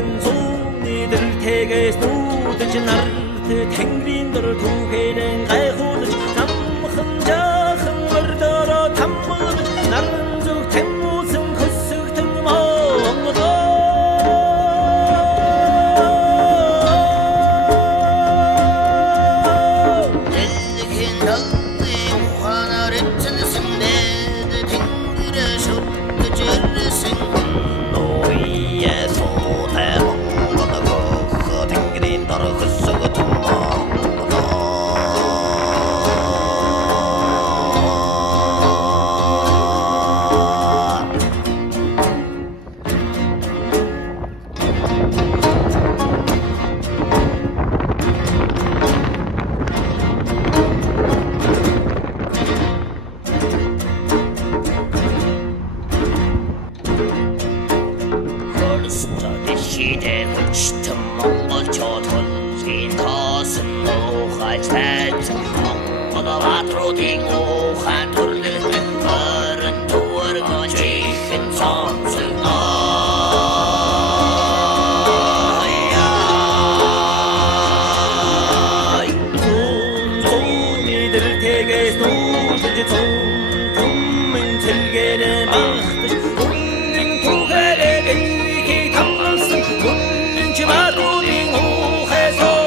Эмэн зүүнийдэр тэгээс нүүдэж нарт тэнгэрийн дор түүхээрэн гайхуулж намхан жаахан мөрдөрөө таммаг наран зүг тэмүүлсэн хөсөгтөн Монголоо дэлхийн талны ухаанаар эцэлсэн дээд тэнгэрээ шүтж ирсэн 시대 훔치던 몽골 조선인 것은 노하지 몽골가 와트로 딩고 한돌을 어른 두어르고 지힌 선수가 손이들 대게 노든지 손금은 들게를 막듯이 웃는 도가를 이렇게 감았음 웃는 지마도 링호해서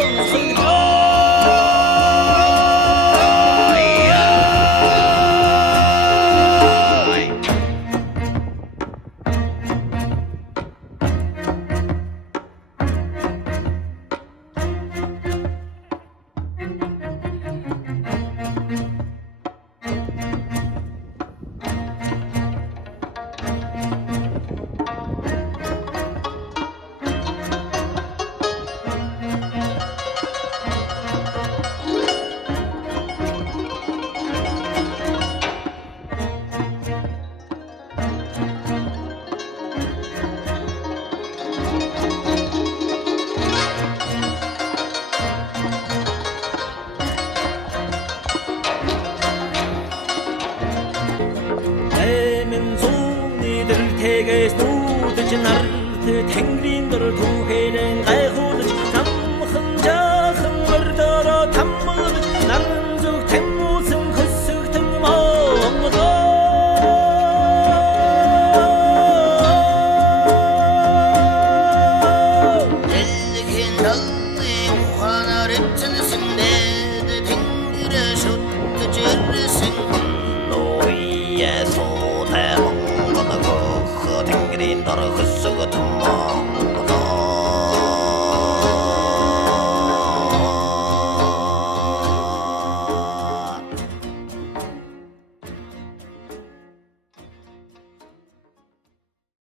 Эмэн зүүнийдэр тэгээс нүүдэж нарт тэнгэрийн дор түүхээрэн гайхуулж